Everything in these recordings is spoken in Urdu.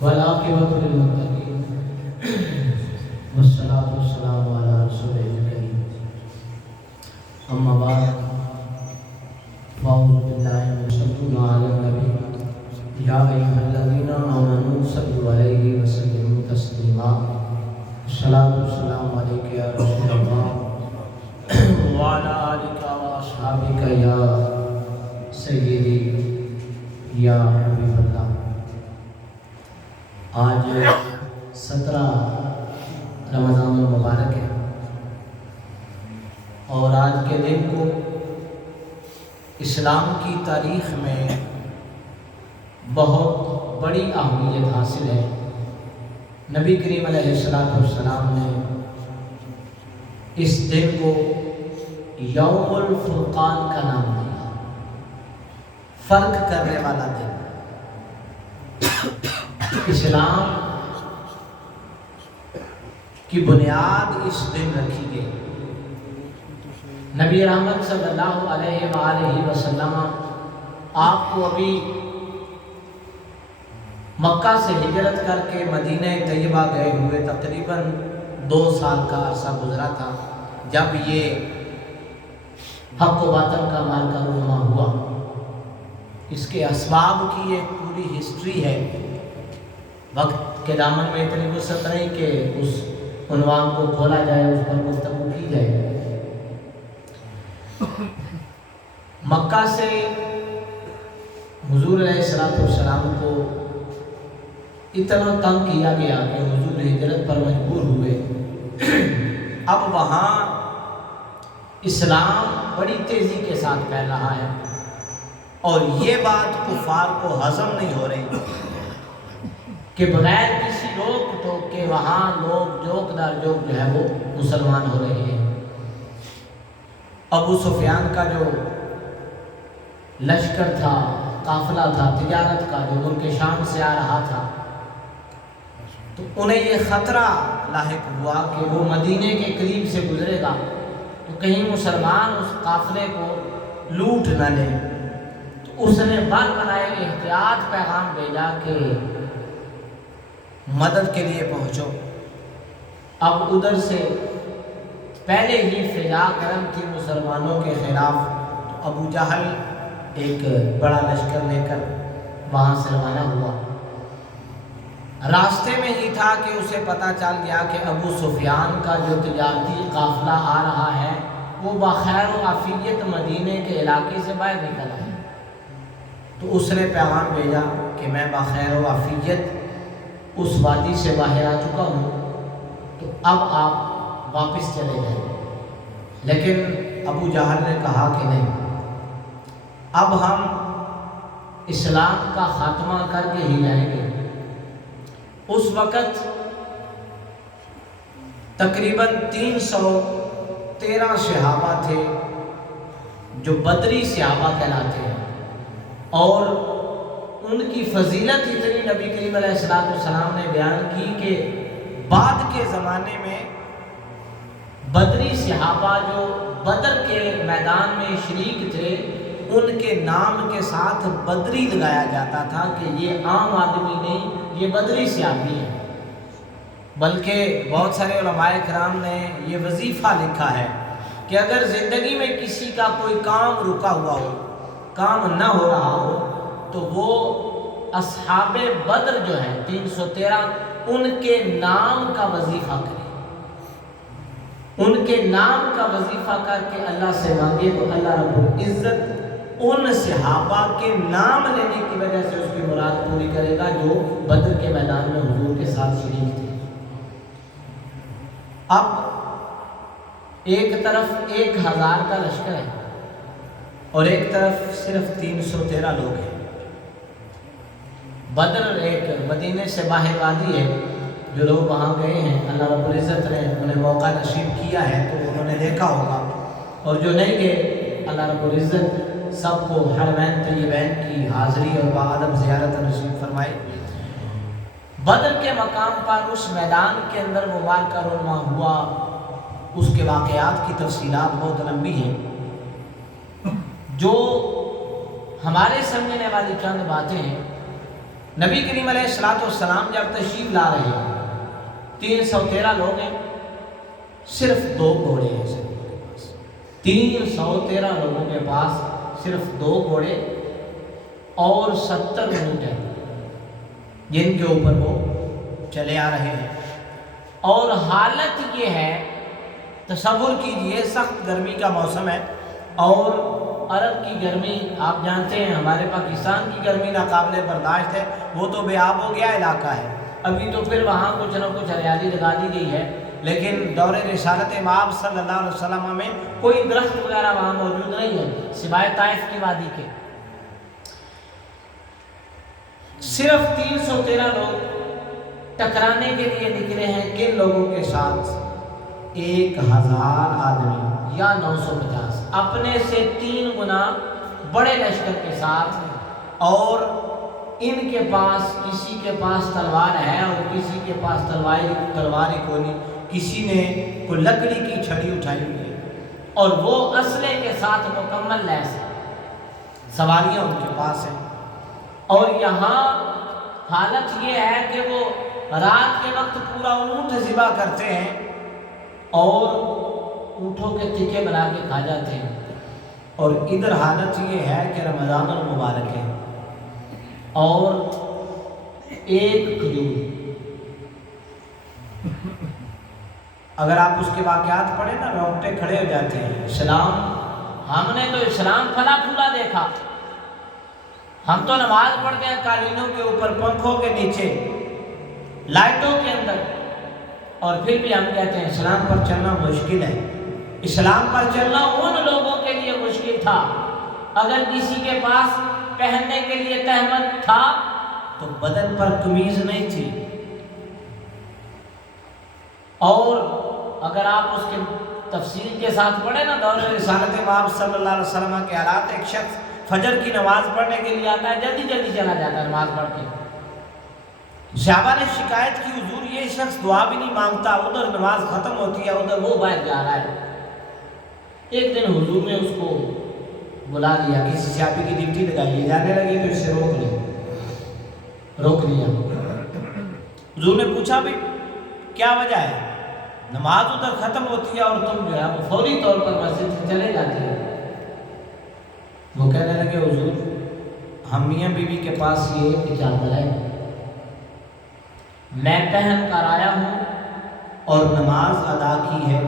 والعاقبۃ للمتقین والصلاۃ والسلام علی رسول الکریم اما بعد فاعوذ باللہ من الشیطان الرجیم یا ایھا الذین آمنوا صلوا علیہ وسلموا تسلیما الصلاۃ والسلام علیک یا رسول اللہ وعلی آلک واصحابک یا سیدی یا حبیب اللہ۔ آج 17 رمضان المبارک ہے اور آج کے دن کو اسلام کی تاریخ میں بہت بڑی اہمیت حاصل ہے۔ نبی کریم علیہ السلام نے اس دن کو یوم الفرقان کا نام دیا، فرق کرنے والا دن۔ اسلام کی بنیاد اس دن رکھی گئی۔ نبی رحمت صلی اللہ علیہ وآلہ وسلم آپ کو ابھی مکہ سے ہجرت کر کے مدینہ طیبہ گئے ہوئے تقریباً 2 سال کا عرصہ گزرا تھا جب یہ حق و باطل کا معرکہ رونما ہوا۔ اس کے اسباب کی ایک پوری ہسٹری ہے۔ وقت کے دامن میں اتنی وسعت نہیں کہ اس عنوان کو کھولا جائے، اس پر گفتگو کی جائے۔ مکہ سے حضور علیہ السلام کو اتنا تنگ کیا گیا کہ حضور ہجرت پر مجبور ہوئے۔ اب وہاں اسلام بڑی تیزی کے ساتھ پھیل رہا ہے اور یہ بات کفار کو ہضم نہیں ہو رہی کہ بغیر کسی روک ٹوک کے وہاں لوگ جوک در جوک جو ہے وہ مسلمان ہو رہے ہیں۔ ابو سفیان کا جو لشکر تھا، قافلہ تھا تجارت کا، جو ملک شام سے آ رہا تھا، تو انہیں یہ خطرہ لاحق ہوا کہ وہ مدینے کے قریب سے گزرے گا تو کہیں مسلمان اس قافلے کو لوٹ نہ لیں۔ تو اس نے بر بنائے احتیاط پیغام بھیجا کہ مدد کے لیے پہنچو۔ اب ادھر سے پہلے ہی فضا گرم تھی مسلمانوں کے خلاف، تو ابو جہل ایک بڑا لشکر لے کر وہاں سے روانہ ہوا۔ راستے میں ہی تھا کہ اسے پتہ چل گیا کہ ابو سفیان کا جو تجارتی قافلہ آ رہا ہے وہ بخیر و عافیت مدینے کے علاقے سے باہر نکل ہے۔ تو اس نے پیغام بھیجا کہ میں بخیر و عافیت اس وادی سے باہر آ چکا ہوں، تو اب آپ واپس چلے جائیں۔ لیکن ابو جہل نے کہا کہ نہیں، اب ہم اسلام کا خاتمہ کر کے ہی جائیں گے۔ اس وقت تقریباً 313 صحابہ تھے جو بدری صحابہ کہلاتے ہیں، اور ان کی فضیلت اتنی نبی کریم علیہ السلام نے بیان کی کہ بعد کے زمانے میں بدری صحابہ جو بدر کے میدان میں شریک تھے، ان کے نام کے ساتھ بدری لگایا جاتا تھا کہ یہ عام آدمی نہیں، یہ بدری صحابی ہے۔ بلکہ بہت سارے علماء کرام نے یہ وظیفہ لکھا ہے کہ اگر زندگی میں کسی کا کوئی کام رکا ہوا ہو، کام نہ ہو رہا ہو، تو وہ اصحاب بدر جو ہیں 313، ان کے نام کا وظیفہ کرے، ان کے نام کا وظیفہ کر کے اللہ سے مانگے تو اللہ رب العزت ان صحابہ کے نام لینے کی وجہ سے اس کی مراد پوری کرے گا جو بدر کے میدان میں حضور کے ساتھ شریک تھے۔ اب ایک طرف 1000 کا لشکر ہے اور ایک طرف صرف 313 لوگ ہیں۔ بدر ایک مدینے سے باہر وادی ہے، جو لوگ وہاں گئے ہیں اللہ رب العزت نے انہیں موقع نصیب کیا ہے تو انہوں نے دیکھا ہوگا، اور جو نہیں گئے اللہ رب العزت سب کو حرمین طیبین کی حاضری اور باادب زیارت نصیب فرمائے۔ بدر کے مقام پر اس میدان کے اندر وہ معرکہ رونما ہوا، اس کے واقعات کی تفصیلات بہت لمبی ہیں۔ جو ہمارے سمجھنے والی چند باتیں ہیں نبی کریم علیہ السلام جب تشریف لا رہے ہیں 313 لوگ ہیں، صرف 2 گھوڑے ہیں، 313 لوگوں کے پاس صرف 2 گھوڑے اور 70 اونٹ ہیں جن کے اوپر وہ چلے آ رہے ہیں۔ اور حالت یہ ہے، تصور کیجئے سخت گرمی کا موسم ہے، اور عرب کی گرمی آپ جانتے ہیں، ہمارے پاکستان کی گرمی ناقابل برداشت ہے، وہ تو بے آب ہو گیا علاقہ ہے، ابھی تو پھر وہاں کچھ نہ کچھ ہریالی لگا دی گئی ہے، لیکن دور رسالت مآب صلی اللہ علیہ وسلم میں کوئی درخت وغیرہ وہاں موجود نہیں ہے سوائے طائف کی وادی کے۔ صرف 313 لوگ ٹکرانے کے لیے نکلے ہیں، کن لوگوں کے ساتھ؟ 1000 آدمی یا 950، اپنے سے 3 گنا بڑے لشکر کے ساتھ، اور ان کے پاس کسی کے پاس تلوار ہے اور کسی کے پاس تلوار ہی کوئی نہیں، کسی نے کوئی لکڑی کی چھڑی اٹھائی ہوئی ہے، اور وہ اسلحے کے ساتھ مکمل لیس ہے، سواریاں ان کے پاس ہیں۔ اور یہاں حالت یہ ہے کہ وہ رات کے وقت پورا اونٹ ذبح کرتے ہیں اور اونٹوں کے تکے بنا کے کھا جاتے ہیں، اور ادھر حالت یہ ہے کہ رمضان المبارک ہے اور ایک کھجور، اگر آپ اس کے واقعات پڑھیں نا رونگٹے کھڑے ہو جاتے ہیں۔ اسلام، ہم نے تو اسلام پھلا پھولا دیکھا، ہم تو نماز پڑھتے ہیں قالینوں کے اوپر، پنکھوں کے نیچے، لائٹوں کے اندر، اور پھر بھی ہم کہتے ہیں اسلام پر چلنا مشکل ہے۔ اسلام پر چلنا ان لوگوں کے لیے مشکل تھا، اگر کسی کے پاس پہننے کے لیے تہمت تھا تو بدن پر قمیض نہیں تھی، اور اگر آپ اس کے تفصیل کے ساتھ پڑھیں نا دور رسالت مآب صلی اللہ علیہ وسلم کے حالات، ایک شخص فجر کی نماز پڑھنے کے لیے آتا ہے، جلدی جلدی چلا جاتا ہے نماز پڑھ کے، صحابہ نے شکایت کی حضور یہ شخص دعا بھی نہیں مانگتا، ادھر نماز ختم ہوتی ہے ادھر وہ باہر جا رہا ہے۔ ایک دن حضور نے اس کو بلا لیا، کسی صحابی کی ڈیوٹی لگائی، جانے لگے تو اس سے روک لیا۔ حضور نے پوچھا بھی کیا وجہ ہے؟ نماز ادھر ختم ہوتی ہے اور تم جو ہے وہ فوری طور پر مسجد سے چلے جاتے ہیں۔ وہ کہنے لگے حضور ہم میاں بیوی کے پاس یہ ایک چادر ہے، میں پہن کر آیا ہوں اور نماز ادا کی ہے،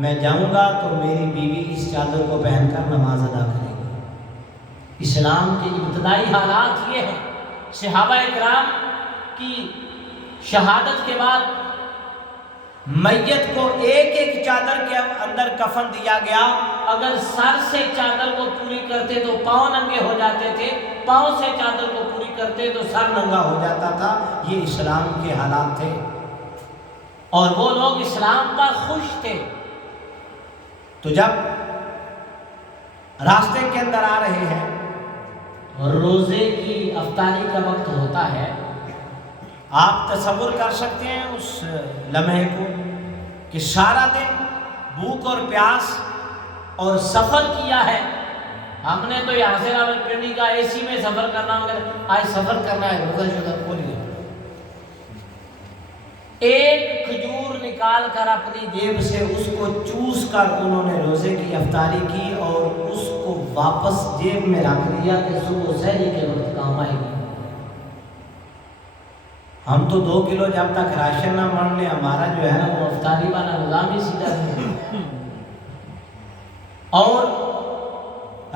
میں جاؤں گا تو میری بیوی اس چادر کو پہن کر نماز ادا کرے گی۔ اسلام کے ابتدائی حالات یہ ہیں، صحابہ اکرام کی شہادت کے بعد میت کو ایک ایک چادر کے اندر کفن دیا گیا، اگر سر سے چادر کو پوری کرتے تو پاؤں ننگے ہو جاتے تھے، پاؤں سے چادر کو پوری کرتے تو سر ننگا ہو جاتا تھا۔ یہ اسلام کے حالات تھے، اور وہ لوگ اسلام پر خوش تھے۔ تو جب راستے کے اندر آ رہے ہیں اور روزے کی افطاری کا وقت ہوتا ہے، آپ تصور کر سکتے ہیں اس لمحے کو کہ سارا دن بھوک اور پیاس اور سفر کیا ہے۔ ہم نے تو یہاں سے راولپنڈی کا اے سی میں سفر کرنا ہوگا، آج سفر کرنا ہے، روزہ شدہ کھولیے، ایک کھجور نکال کر اپنی جیب سے اس کو چوس کر انہوں نے روزے کی افطاری کی، اور اس کو واپس جیب میں رکھ دیا کہ صبح سحری کے وقت کام آئے گی۔ ہم تو 2 کلو جب تک راشن نہ بن لے ہمارا جو ہے نا وہ افطاری والا نظام ہی سیدھا ہے۔ اور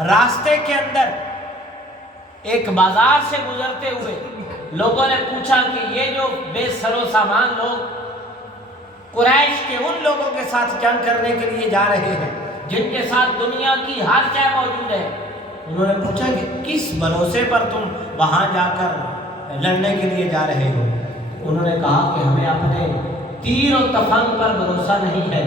راستے کے اندر ایک بازار سے گزرتے ہوئے لوگوں نے پوچھا کہ یہ جو بے سر و سامان لوگ قریش کے ان لوگوں کے ساتھ جنگ کرنے کے لیے جا رہے ہیں جن کے ساتھ دنیا کی ہر شے موجود ہے، انہوں نے پوچھا کہ کس بھروسے پر تم وہاں جا کر لڑنے کے لیے جا رہے ہو؟ انہوں نے کہا کہ ہمیں اپنے تیر و تفنگ پر بھروسہ نہیں ہے۔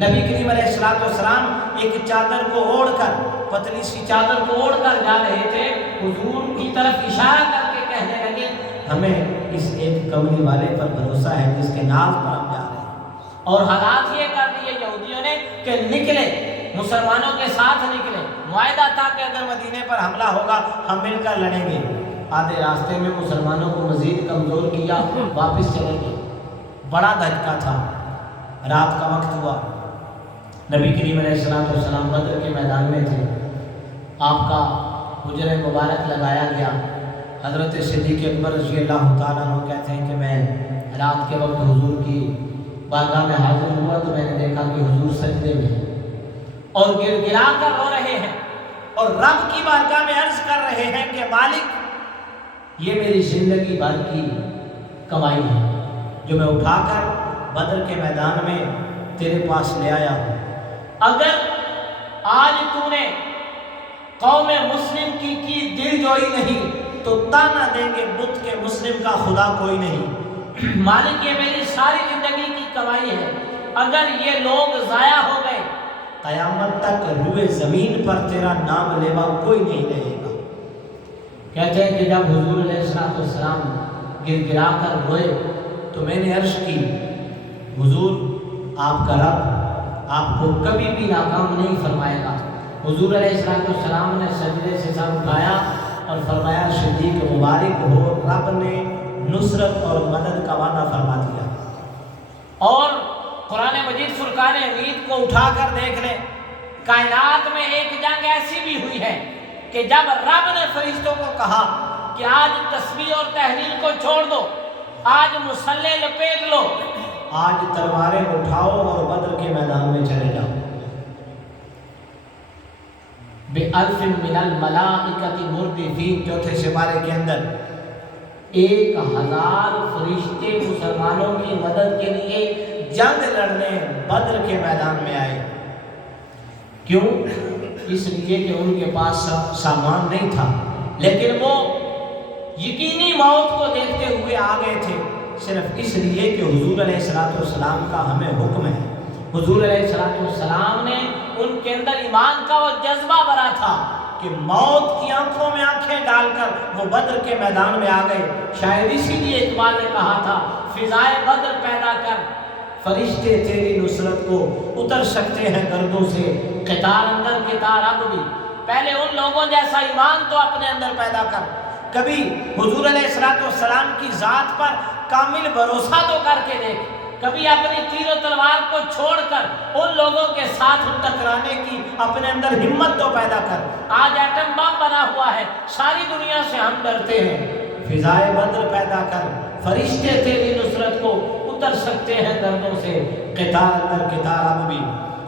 نبی کریم علیہ السلام ایک چادر کو اوڑھ کر، پتلی سی چادر کو اوڑھ کر جا رہے تھے، حضور کی طرف اشارہ کر کے کہنے لگے ہمیں اس ایک کملی والے پر بھروسہ ہے جس کے ناز پر ہم جا رہے ہیں۔ اور حالات یہ کر دیے یہودیوں نے کہ نکلے، مسلمانوں کے ساتھ نکلے، معاہدہ تھا کہ اگر مدینے پر حملہ ہوگا ہم مل کر لڑیں گے۔ آدھے راستے میں مسلمانوں کو کمزور کیا، واپس چلے گئے۔ بڑا دھچکا تھا، رات کا وقت ہوا، نبی کریم علیہ السلام بدر کے میدان میں تھے، آپ کا حجرہ مبارک لگایا گیا۔ حضرت صدیق اکبر رضی اللہ تعالیٰ عنہ کہتے ہیں کہ میں رات کے وقت حضور کی بارگاہ میں حاضر ہوا تو میں نے دیکھا کہ حضور سجدے میں ہیں اور گر گرا کر رو رہے ہیں اور رب کی بارگاہ میں عرض کر رہے ہیں کہ مالک یہ میری زندگی بھر کی کمائی ہے جو میں اٹھا کر بدر کے میدان میں تیرے پاس لے آیا ہوں۔ اگر آج تو نے قوم مسلم کی دل جوئی نہیں تو تانا دیں گے بت کے مسلم کا خدا کوئی نہیں۔ مالک یہ میری ساری زندگی کی کمائی ہے، اگر یہ لوگ ضائع ہو گئے قیامت تک روئے زمین پر تیرا نام لیوا کوئی نہیں رہے گا۔ کہتے ہیں کہ جب حضور علیہ السلام گر گرا کر روئے تو میں نے عرض کی حضور آپ کا رب آپ کو کبھی بھی ناکام نہیں فرمائے گا۔ حضور علیہ السلام نے سجدے سے سر اٹھایا اور فرمایا صدیق مبارک ہو، رب نے نصرت اور مدد کا وعدہ فرما دیا۔ اور قرآن مجید فرقان حمید کو اٹھا کر دیکھ لیں، کائنات میں ایک جنگ ایسی بھی ہوئی ہے کہ جب رب نے فرشتوں کو کہا کہ آج تسبیح اور تحلیل کو چھوڑ دو، آج مسلح لپیٹ لو، آج تلواریں اٹھاؤ اور بدر کے میدان میں چلے جاؤ، بِأَلْفٍ مِّنَ الْمَلَائِكَةِ مُرْدِفِينَ، چوتھے سپارے کے اندر 1000 فرشتے مسلمانوں کی مدد کے لیے جنگ لڑنے بدر کے میدان میں آئے۔ کیوں؟ اس لیے کہ ان کے پاس سامان نہیں تھا، لیکن وہ یقینی موت کو دیکھتے ہوئے آ گئے تھے، صرف اس لیے کہ حضور علیہ السلام کا ہمیں حکم ہے۔ حضور علیہ السلام نے ان کے اندر ایمان کا وہ جذبہ بھرا تھا کہ موت کی آنکھوں میں آنکھیں ڈال کر وہ بدر کے میدان میں آ گئے۔ شاید اسی لیے اقبال نے کہا تھا فضائے بدر پیدا کر، فرشتے تیری نصرت کو اتر سکتے ہیں گردوں سے، قطار اندر قطار اب بھی، پہلے ان لوگوں جیسا ایمان تو اپنے اندر پیدا کر، کبھی حضور علیہ السلام کی ذات پر کامل بھروسہ تو کر کے دیکھ، کبھی اپنی تیر و تلوار کو چھوڑ کر ان لوگوں کے ساتھ ٹکرانے کی اپنے اندر ہمت تو پیدا کر۔ آج ایٹم بم بنا ہوا ہے، ساری دنیا سے ہم ڈرتے ہیں، فضائے بدر پیدا کر، فرشتے تیری نصرت کو اتر سکتے ہیں گردوں سے، قطار اندر قطار اب بھی۔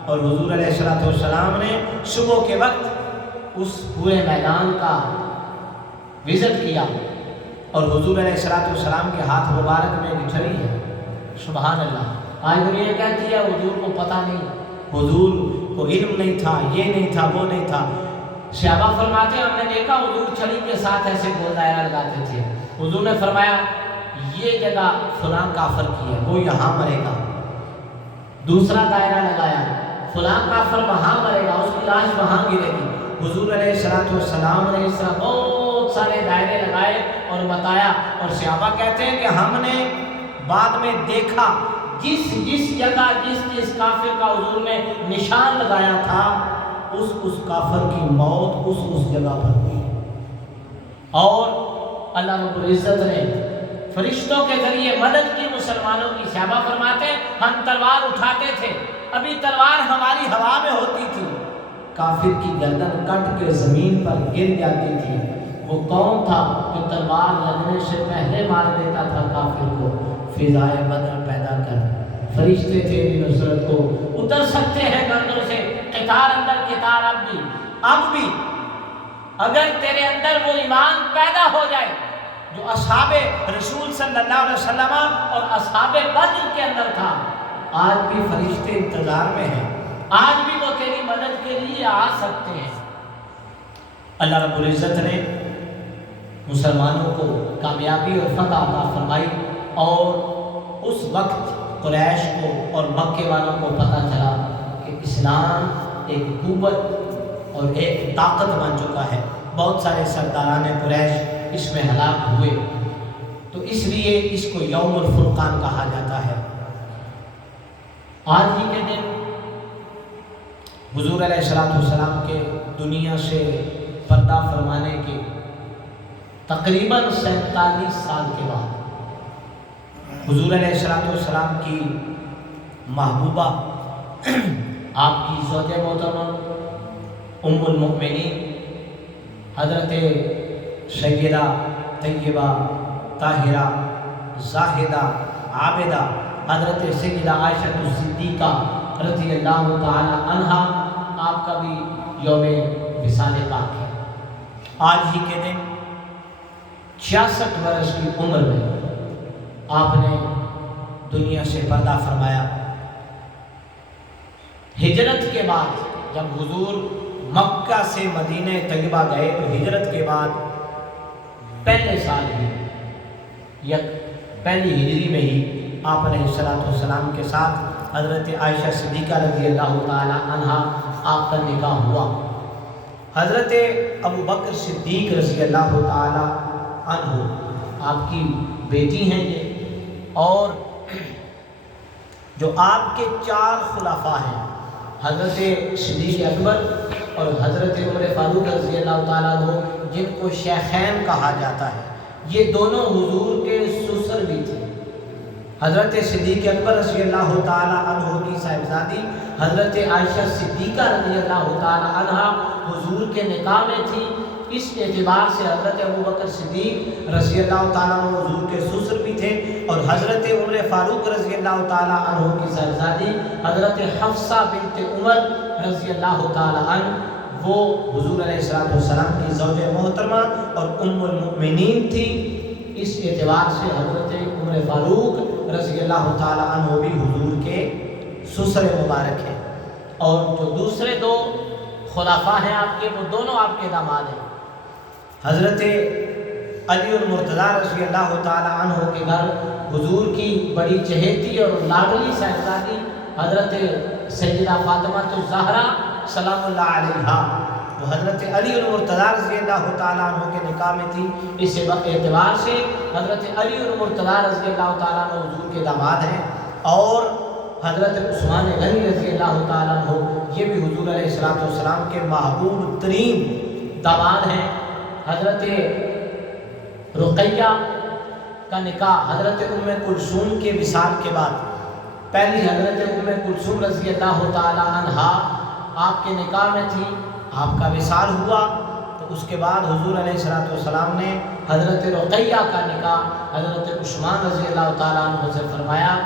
اور حضور علیہ السلام نے صبح کے وقت اس پورے میدان کا وزٹ کیا اور حضور علیہ السلام کے ہاتھ مبارک میں گٹھڑی ہے۔ سبحان اللہ، آج دنیا کہتی ہے حضور کو پتہ نہیں، حضور کو علم نہیں تھا، یہ نہیں تھا، وہ نہیں تھا۔ صحابہ فرماتے ہیں ہم نے دیکھا حضور چھڑی کے ساتھ ایسے گول دائرہ لگاتے تھے، حضور نے فرمایا یہ جگہ فلاں کافر کی ہے، وہ یہاں مرے گا، دوسرا دائرہ لگایا فلاں کافر وہاں مرے گا، اس کی لاش وہاں گرے گی۔ حضور علیہ السلام نے اس طرح بہت سارے دائرے لگائے اور بتایا، اور صحابہ کہتے ہیں کہ ہم نے بعد میں دیکھا جس جگہ جس کافر کا حضور نے نشان لگایا تھا اس کافر کی موت اس جگہ پر ہوئی۔ اور اللہ رب العزت نے فرشتوں کے ذریعے مدد کی مسلمانوں کی۔ صحابہ فرماتے ہیں ہم تلوار اٹھاتے تھے، ابھی تلوار ہماری ہوا میں ہوتی تھی، کافر کی گردن کٹ کے زمین پر گر جاتی تھی۔ وہ کون تھا جو تلوار لگنے سے پہلے مار دیتا تھا کافر کو؟ فضائے بدر پیدا کر، فرشتے تیری نصرت کو اتر سکتے ہیں گردوں سے، قطار اندر قطار اب بھی اگر تیرے اندر وہ ایمان پیدا ہو جائے جو اصحاب رسول صلی اللہ علیہ وسلم اور اصحاب بدر کے اندر تھا، آج بھی فرشتے انتظار میں ہیں، آج بھی وہ تیری مدد کے لیے آ سکتے ہیں۔ اللہ رب العزت نے مسلمانوں کو کامیابی اور فتح عطا فرمائی، اور اس وقت قریش کو اور مکے والوں کو پتہ چلا کہ اسلام ایک قوت اور ایک طاقت بن چکا ہے۔ بہت سارے سرداران قریش اس میں ہلاک ہوئے، تو اس لیے اس کو یوم الفرقان کہا جاتا ہے۔ آج ہی کے دن حضور علیہ السلام کے دنیا سے پردہ فرمانے کے تقریباً 47 سال کے بعد حضور علیہ السلام کی محبوبہ آپ کی زوج محترمہ ام المؤمنین حضرت سیدہ طیبہ طاہرہ زاہدہ عابدہ حضرت سیدہ عائشہ الصدیقہ رضی اللہ تعالی عنہا، آپ کا بھی یوم وصال پاک ہے۔ آج ہی کے دن 66 برس کی عمر میں آپ نے دنیا سے پردہ فرمایا۔ ہجرت کے بعد جب حضور مکہ سے مدینہ طیبہ گئے تو ہجرت کے بعد پہلے سال ہی یا پہلی ہجری میں ہی آپ علیہ السلام کے ساتھ حضرت عائشہ صدیقہ رضی اللہ تعالی عنہا آپ کا نکاح ہوا۔ حضرت ابو بکر صدیق رضی اللہ تعالی عنہ آپ کی بیٹی ہیں یہ، اور جو آپ کے 4 خلفاء ہیں حضرت صدیق اکبر اور حضرت عمر فاروق رضی اللہ تعالیٰ عنہ، جن کو شیخین کہا جاتا ہے، یہ دونوں حضور کے سسر بھی تھے۔ حضرت صدیق اکبر رضی اللہ تعالیٰ عنہ کی صاحبزادی حضرت عائشہ صدیقہ رضی اللہ تعالیٰ عنہ حضور کے نکاح میں تھی۔ اس اعتبار سے حضرت ابو بکر صدیق رضی اللہ تعالیٰ عنہ حضور کے سسر بھی تھے، اور حضرت عمر فاروق رضی اللہ تعالیٰ عنہ کی صاحبزادی حضرت حفصہ بنت عمر رضی اللہ تعالیٰ عنہ، وہ حضور علیہ السلام کی زوج محترمہ اور ام المؤمنین تھی۔ اس اعتبار سے حضرت عمر فاروق رضی اللہ تعالیٰ عنہ بھی حضور کے سسر مبارک ہیں، اور جو دوسرے 2 خلفاء ہیں آپ کے، وہ دونوں آپ کے داماد ہیں۔ حضرت علی المرتضیٰ رضی اللہ تعالیٰ عنہ کے گھر حضور کی بڑی چہیتی اور لاڈلی صاحبزادی حضرت سیدہ فاطمہ الزہرا سلام اللہ علیہا، جو حضرت علی المرتضیٰ رضی اللہ تعالیٰ عنہ کے نکاح میں تھی۔ اس اعتبار سے حضرت علی المرتضیٰ رضی اللہ تعالیٰ عنہ حضور کے داماد ہیں، اور حضرت عثمان غنی رضی اللہ تعالیٰ عنہ یہ بھی حضور علیہ السلام کے محبوب ترین داماد ہیں۔ حضرت رقیہ کا نکاح حضرت ام کلثوم کے وصال کے بعد، پہلی حضرت ام کلثوم رضی اللہ تعالیٰ عنہا آپ کے نکاح میں تھی، آپ کا وصال ہوا تو اس کے بعد حضور علیہ السلام نے حضرت رقیہ کا نکاح حضرت عثمان رضی اللہ تعالیٰ عنہ سے فرمایا،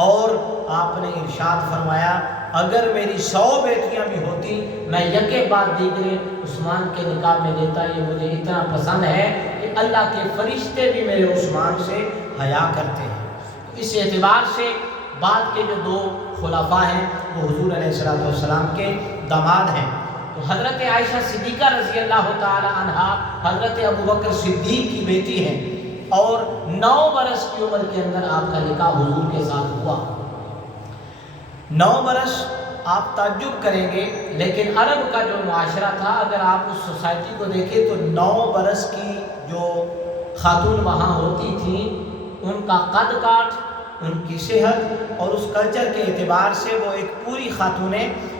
اور آپ نے ارشاد فرمایا اگر میری 100 بیٹیاں بھی ہوتی میں یکے بعد دیگرے عثمان کے نکاح میں دیتا، یہ مجھے اتنا پسند ہے کہ اللہ کے فرشتے بھی میرے عثمان سے حیا کرتے ہیں۔ اس اعتبار سے بعد کے جو 2 خلفاء ہیں وہ حضور علیہ السلام کے داماد ہیں۔ تو حضرت عائشہ صدیقہ رضی اللہ تعالی عنہا حضرت ابو بکر صدیق کی بیٹی ہیں، اور 9 برس کی عمر کے اندر آپ کا نکاح حضور کے ساتھ ہوا۔ 9 برس آپ تعجب کریں گے، لیکن عرب کا جو معاشرہ تھا، اگر آپ اس سوسائٹی کو دیکھیں تو 9 برس کی جو خاتون وہاں ہوتی تھیں، ان کا قد کاٹ، ان کی صحت اور اس کلچر کے اعتبار سے وہ ایک پوری خاتون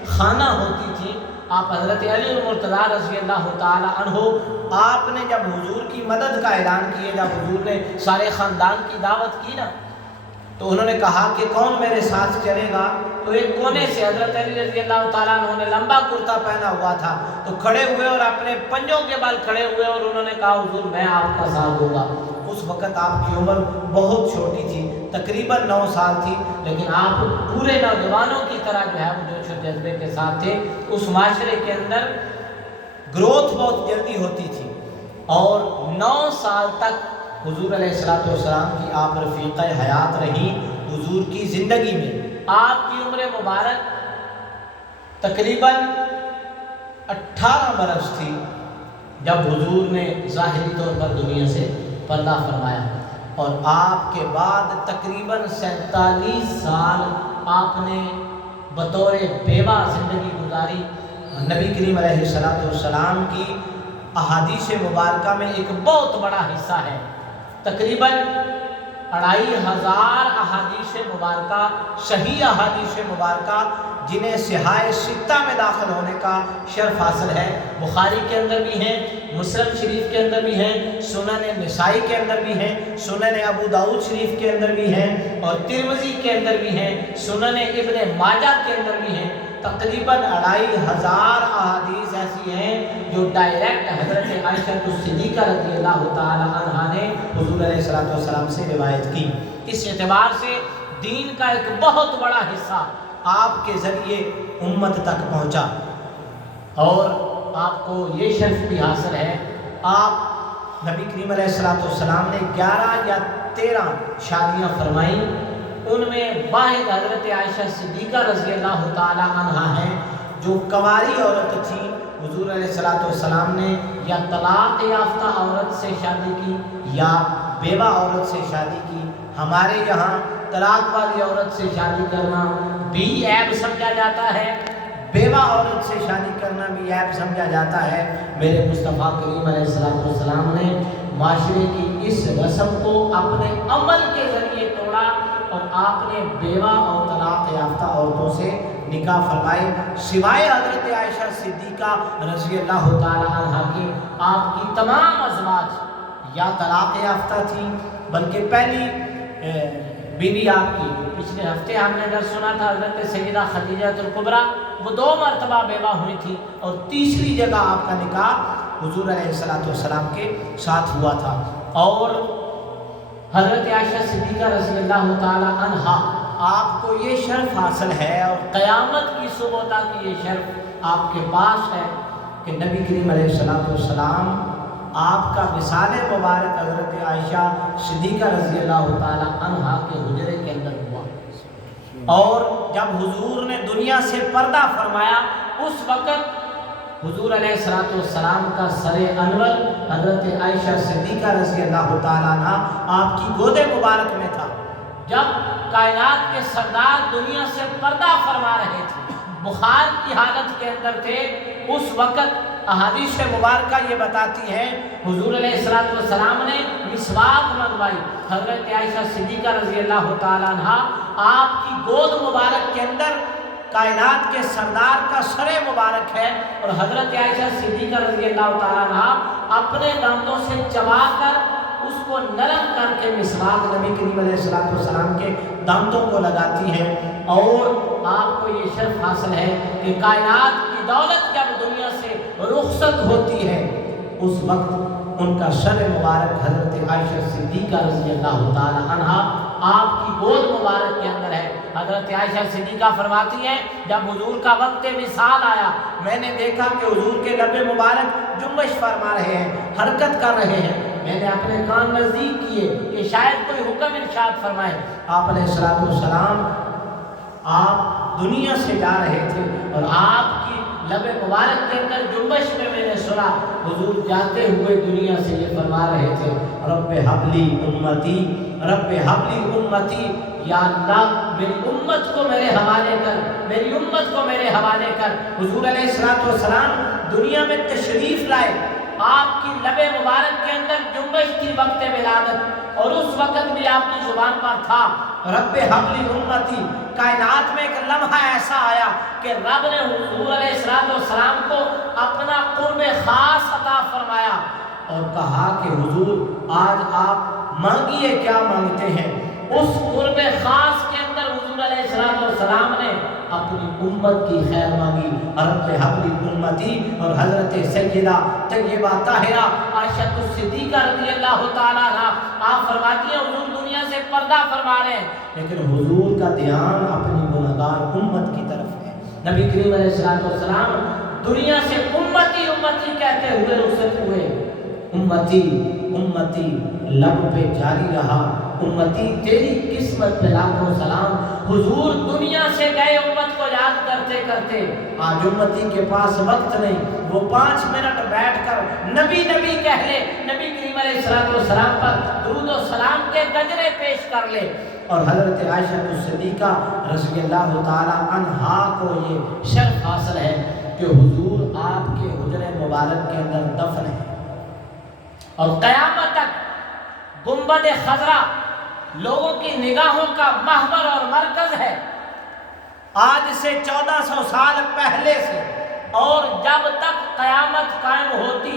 خانہ ہوتی تھی۔ آپ حضرت علی المرتضیٰ رضی اللہ تعالی عنہ، آپ نے جب حضور کی مدد کا اعلان کیا، جب حضور نے سارے خاندان کی دعوت کی نا، تو انہوں نے کہا کہ کون میرے ساتھ چلے گا؟ تو ایک کونے سے حضرت علی رضی اللہ تعالیٰ عنہ نے لمبا کرتا پہنا ہوا تھا، تو کھڑے ہوئے اور اپنے پنجوں کے بل کھڑے ہوئے اور انہوں نے کہا حضور میں آپ کا ساتھ دوں گا۔ اس وقت آپ کی عمر بہت چھوٹی تھی، تقریباً 9 سال تھی، لیکن آپ پورے نوجوانوں کی طرح جو ہے وہ جوش و جذبے کے ساتھ تھے۔ اس معاشرے کے اندر گروتھ بہت جلدی ہوتی تھی، اور 9 سال تک حضور علیہ السلام کی آپ رفیقہ حیات رہی حضور کی زندگی میں۔ آپ کی عمر مبارک تقریباً 18 برس تھی جب حضور نے ظاہری طور پر دنیا سے پردہ فرمایا، اور آپ کے بعد تقریباً 47 سال آپ نے بطور بیوہ زندگی گزاری۔ نبی کریم علیہ السلام کی احادیث مبارکہ میں ایک بہت بڑا حصہ ہے، تقریباً 2500 احادیث مبارکہ، صحیح احادیث مبارکہ جنہیں صحاح 6 میں داخل ہونے کا شرف حاصل ہے، بخاری کے اندر بھی ہیں، مسلم شریف کے اندر بھی ہیں، سنن نسائی کے اندر بھی ہیں، سنن ابو داؤد شریف کے اندر بھی ہیں، اور ترمذی کے اندر بھی ہیں، سنن ابن ماجہ کے اندر بھی ہیں۔ تقریباً 2500 احادیث ایسی ہیں جو ڈائریکٹ حضرت عائشہ صدیقہ رضی اللہ تعالی عنہا نے حضور علیہ السلام سے روایت کی۔ اس اعتبار سے دین کا ایک بہت بڑا حصہ آپ کے ذریعے امت تک پہنچا، اور آپ کو یہ شرف بھی حاصل ہے، آپ نبی کریم علیہ السلام نے 11 یا 13 شادیاں فرمائیں، ان میں واحد حضرت عائشہ صدیقہ رضی اللہ تعالی عنہا ہیں جو کنواری عورت تھی۔ حضور علیہ السلام نے یا طلاق یافتہ عورت سے شادی کی یا بیوہ عورت سے شادی کی۔ ہمارے یہاں طلاق والی عورت سے شادی کرنا بھی عیب سمجھا جاتا ہے، بیوہ عورت سے شادی کرنا بھی عیب سمجھا جاتا ہے۔ میرے مصطفیٰ کریم علیہ السلام نے معاشرے کی اس رسم کو اپنے عمل کے ذریعے توڑا، اور آپ نے بیوہ اور طلاق یافتہ عورتوں سے نکاح فرمائے، سوائے حضرت عائشہ صدیقہ رضی اللہ تعالی عنہا کی۔ آپ کی تمام ازواج یا طلاق یافتہ تھیں، بلکہ پہلی بیوی آپ کی پچھلے ہفتے ہم نے درس سنا تھا حضرت سیدہ خدیجہ الکبریٰ، وہ 2 مرتبہ بیوہ ہوئی تھی، اور تیسری جگہ آپ کا نکاح حضور علیہ السلام کے ساتھ ہوا تھا۔ اور حضرت عائشہ صدیقہ رضی اللہ تعالی عنہا، آپ کو یہ شرف حاصل ہے اور قیامت کی صبح تک یہ شرف آپ کے پاس ہے کہ نبی کریم علیہ السلام آپ کا وصال مبارک حضرت عائشہ صدیقہ رضی اللہ تعالی عنہا کے حجرے کے اندر ہوا، اور جب حضور نے دنیا سے پردہ فرمایا اس وقت حضور علیہ السلام کا سر انور حضرت عائشہ صدیقہ رضی اللہ تعالیٰ عنہ آپ کی گود مبارک میں تھا۔ جب کائنات کے سردار دنیا سے پردہ فرما رہے تھے، بخار کی حالت کے اندر تھے، اس وقت احادیث مبارکہ یہ بتاتی ہے حضور علیہ السلام نے مسواک منگوائی، حضرت عائشہ صدیقہ رضی اللہ تعالیٰ عنہ آپ کی گود مبارک کے اندر کائنات کے سردار کا سر مبارک ہے، اور حضرت عائشہ صدیقہ رضی اللہ تعالیٰ عنہ اپنے دانتوں سے چبا کر اس کو نرم کر کے مسواک نبی کریم علیہ السلام کے دانتوں کو لگاتی ہے۔ اور آپ کو یہ شرف حاصل ہے کہ کائنات کی دولت جب دنیا سے رخصت ہوتی ہے اس وقت ان کا سر مبارک حضرت عائشہ صدیقہ رضی اللہ تعالی عنہا آپ کی گود مبارک کے اندر ہے۔ حضرت عائشہ صدیقہ فرماتی ہیں کہ حضور کا وقت وصال آیا، میں نے دیکھا کہ حضور کے لب مبارک جنبش فرما رہے ہیں، حرکت کر رہے ہیں، میں نے اپنے کان نزدیک کیے کہ شاید کوئی حکم ارشاد فرمائے۔ آپ علیہ السلام آپ دنیا سے جا رہے تھے اور آپ کی لب مبارک کے اندر جنبش میں نے سنا حضور جاتے ہوئے دنیا سے یہ فرما رہے تھے، رب حبلی امتی، رب حبلی امتی، یا اللہ میری امت کو میرے حوالے کر، میری امت کو میرے حوالے کر۔ حضور علیہ السلام دنیا میں تشریف لائے، آپ کی لب مبارک کے اندر جنبش تھی وقت ولادت، اور اس وقت بھی آپ کی زبان پر تھا رب حبلی امتی۔ کائنات میں ایک لمحہ ایسا آیا کہ رب نے حضور علیہ السلام کو اپنا قرب خاص عطا فرمایا اور کہا کہ حضور آج آپ مانگیے کیا مانگتے ہیں۔ اس قرب خاص کے اندر حضور علیہ السلام نے اپنی امت کی خیر مانگی، رب حبلی امتی، اور حضرت سیدہ طیبہ طاہرہ عائشہ صدیقہ رضی اللہ تعالیٰ عنہا آپ فرماتی ہیں حضور دنیا سے پردہ فرما رہے ہیں، لیکن حضور کا دھیان اپنی گنہگار امت کی طرف ہے۔ نبی کریم علیہ السلام دنیا سے امتی امتی کہتے ہوئے رخصت ہوئے، امتی امتی لب پہ جاری رہا، امتی تیری قسمت پہ لاکھوں سلام۔ حضور دنیا سے گئے امت کو یاد کرتے کرتے، آج امتی کے پاس وقت نہیں، وہ 5 منٹ بیٹھ کر نبی نبی کہہ لے، نبی کریم علیہ السلام پر درود و سلام کے گجرے پیش کر لے۔ اور حضرت عائشہ صدیقہ رضی اللہ تعالی عنہا کو یہ شرف حاصل ہے کہ حضور آپ کے حجرے مبارک کے اندر دفن ہے، اور قیامت تک گنبد خضرا لوگوں کی نگاہوں کا محور اور مرکز ہے۔ آج سے 1400 سال پہلے سے اور جب تک قیامت قائم ہوتی